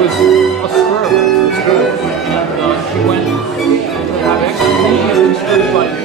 was a screw. And she went to have extra and screwed like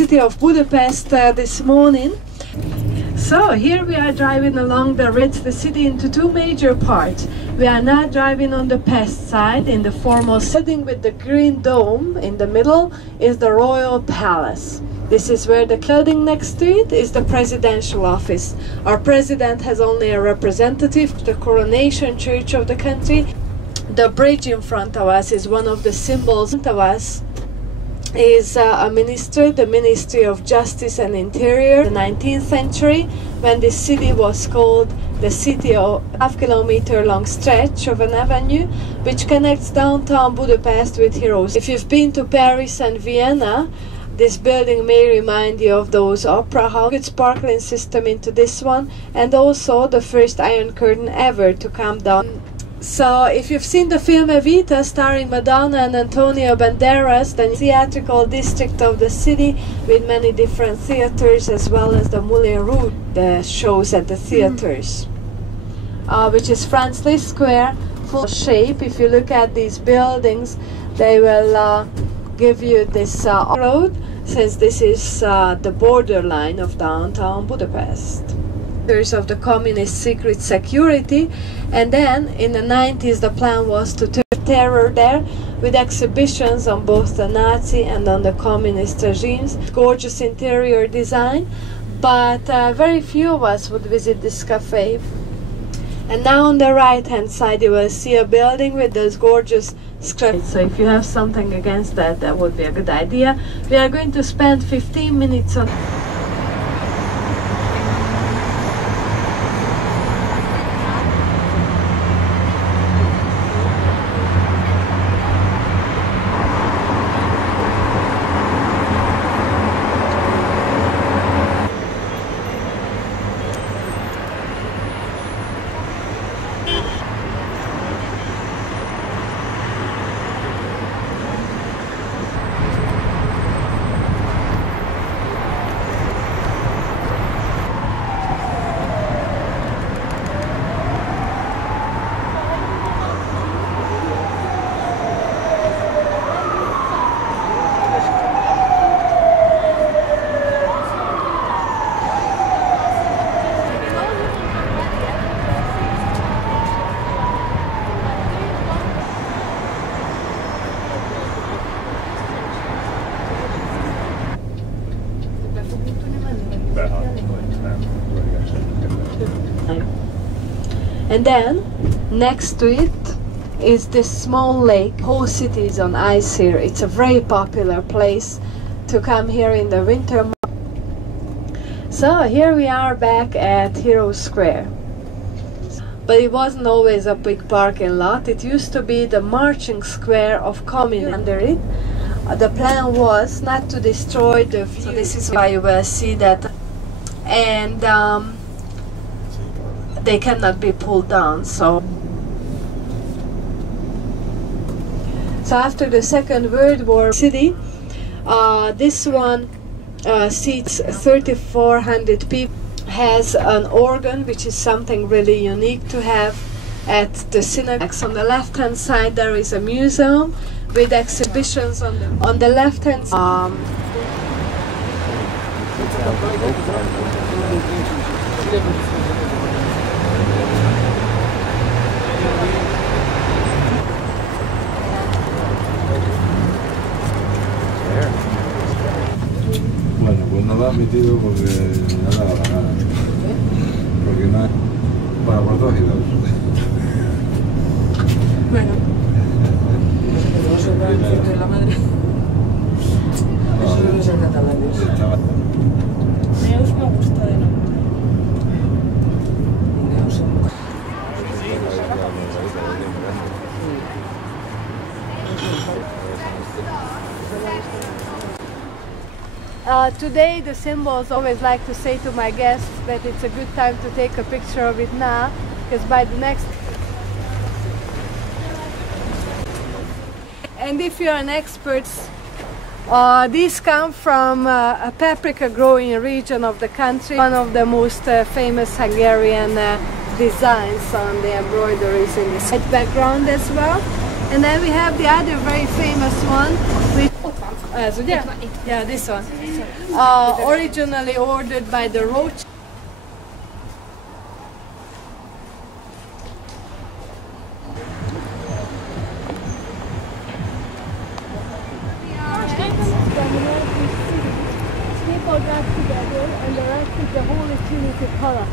city of Budapest this morning. So here we are driving along the road, the city into two major parts. We are now driving on the past side in the foremost building with the green dome in the middle is the Royal Palace. This is where the building next to it is the presidential office. Our president has only a representative, the coronation church of the country. The bridge in front of us is one of the symbols. In front of us is a ministry, the Ministry of Justice and Interior, the 19th century, when this city was called the city of a half-kilometer long stretch of an avenue which connects downtown Budapest with heroes. If you've been to Paris and Vienna, this building may remind you of those opera houses. Good sparkling system into this one, and also the first Iron Curtain ever to come down. So if you've seen the film Evita starring Madonna and Antonio Banderas, the theatrical district of the city with many different theaters, as well as the Moulin Rouge, the shows at the theaters, which is France Liszt Square, full shape. If you look at these buildings, they will give you this road, since this is the borderline of downtown Budapest. Of the communist secret security, and then in the 90s the plan was to turn terror there with exhibitions on both the Nazi and on the communist regimes. Gorgeous interior design, but very few of us would visit this cafe. And now on the right hand side you will see a building with those gorgeous scripts. So if you have something against that, that would be a good idea. We are going to spend 15 minutes on and then next to it is this small lake. The whole city is on ice here. It's a very popular place to come here in the winter months. So here we are back at Hero Square. But it wasn't always a big parking lot. It used to be the marching square of communism. Under it, the plan was not to destroy the view. So this is why you will see that, and they cannot be pulled down. So after the Second World War city, this one seats 3,400 people, has an organ, which is something really unique to have at the synagogue. On the left hand side there is a museum with exhibitions on the left hand side. Bueno, pues no lo ha admitido porque no le ha dado la gana. Porque no es para por todos y dos. Bueno. De la madre. Eso no es en catalán. Meus me gusta de nombre. today the symbols, always like to say to my guests that it's a good time to take a picture of it now, because by the next... And if you're an expert, these come from a paprika growing region of the country, one of the most famous Hungarian designs on the embroideries in this background as well. And then we have the other very famous one, which yeah, this one. Originally ordered by the Roach. People got together and erected the Holy Trinity color.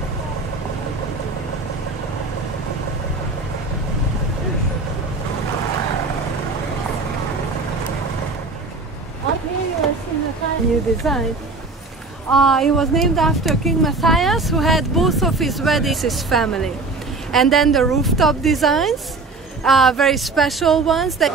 Up here you are seeing a new design. It was named after King Matthias, who had both of his weddings his family. And then the rooftop designs, very special ones that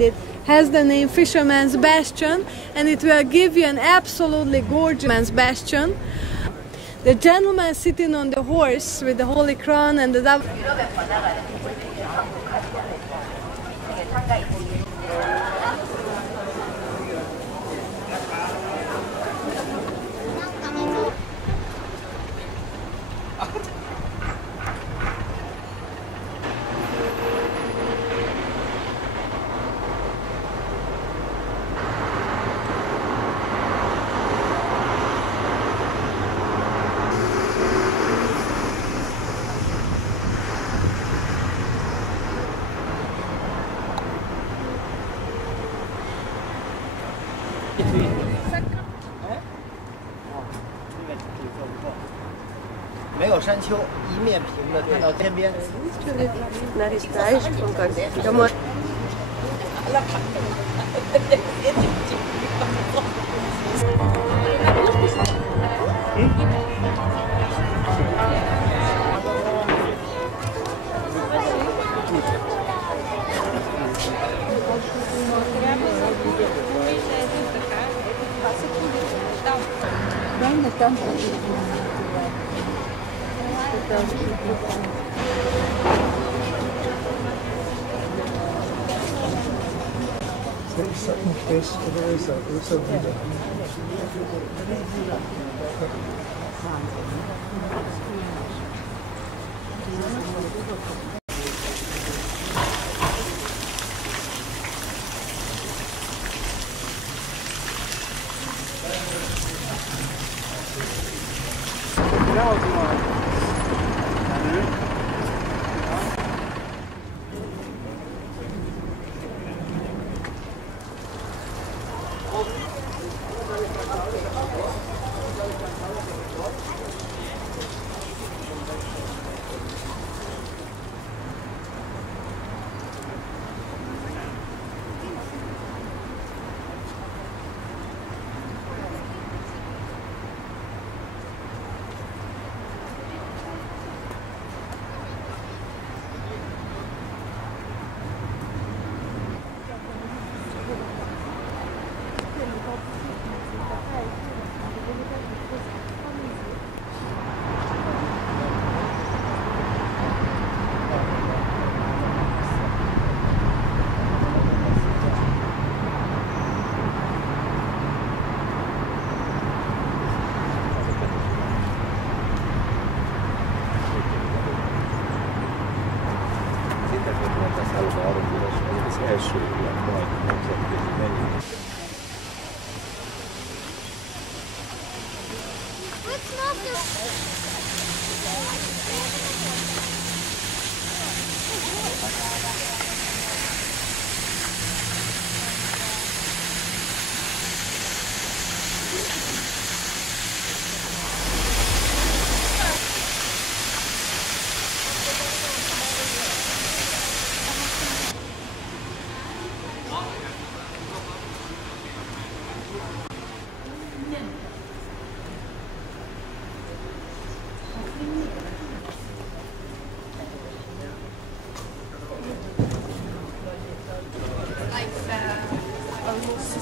it has the name Fisherman's Bastion, and it will give you an absolutely gorgeous bastion. The gentleman sitting on the horse with the holy crown and the double.没有山丘，一面平的看到天边。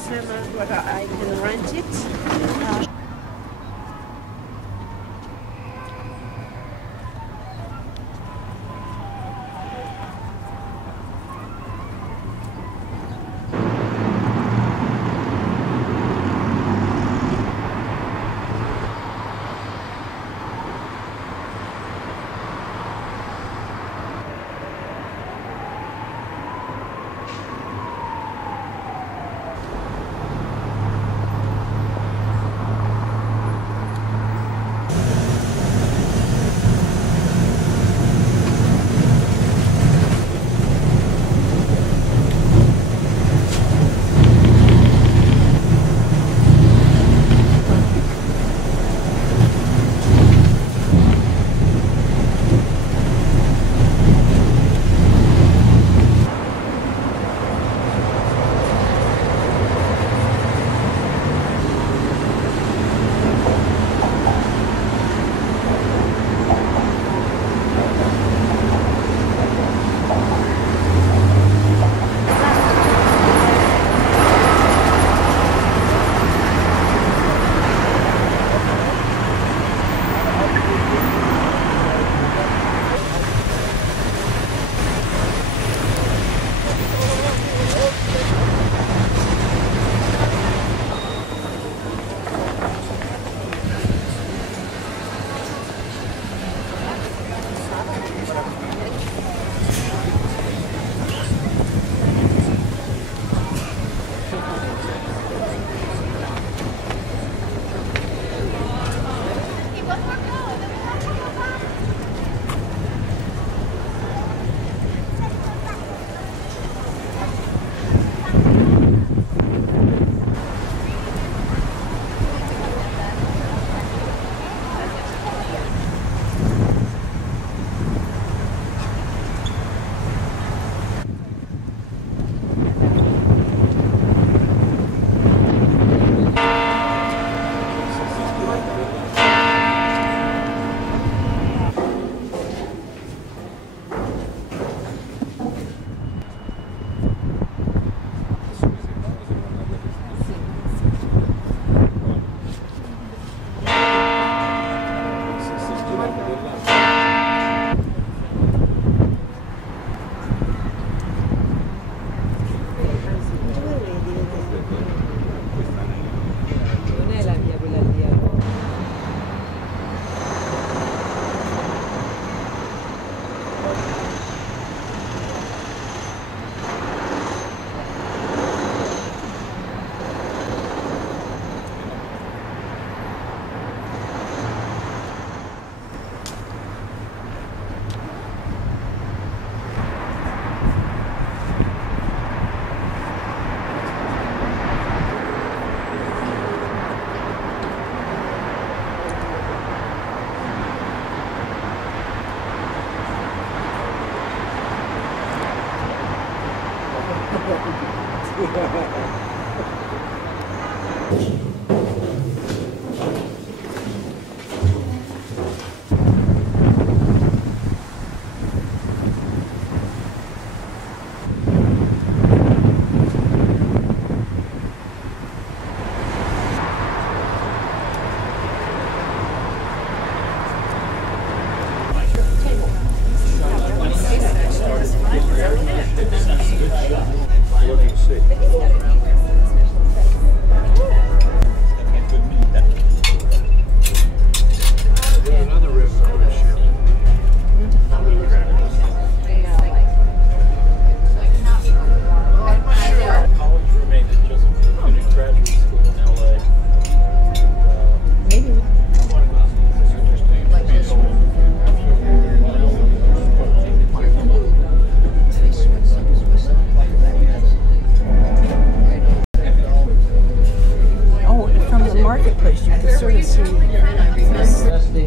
same as what I can rent it.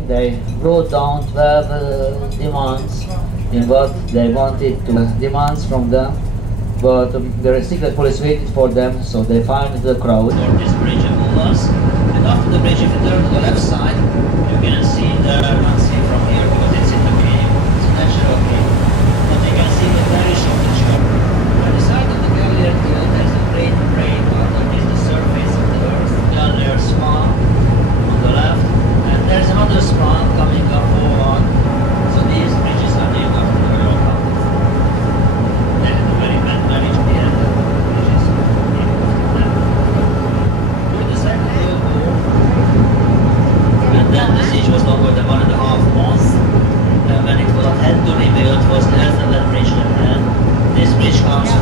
They wrote down 12 demands in what they wanted to demands from them, but the secret police waited for them, so they found the crowd. For this bridge above us, and after the bridge, if you turn to the left side, you can see the Nazi from here because it's in the beginning, it's natural gate. But you can see the parish of the church. On the side of the gallery, there's a great parade, out of this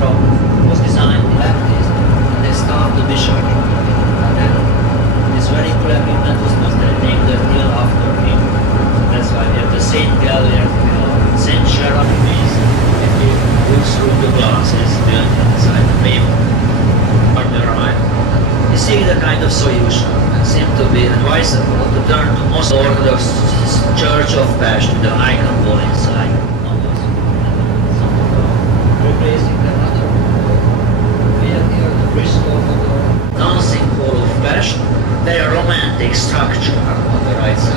from, was designed in Baptist, and they started the bishop. And then this very cool equipment was they named the hill after him. That's why we have the Saint Gallier, Saint Gerard trees. If you look through the glasses built inside the paper, on the right, you see the kind of solution. It seemed to be advisable to turn to most Orthodox Church of Pest with the icon wall inside. Replacing the other. We have here the fresco of the dancing hall of Pest. Very romantic structure on the right side.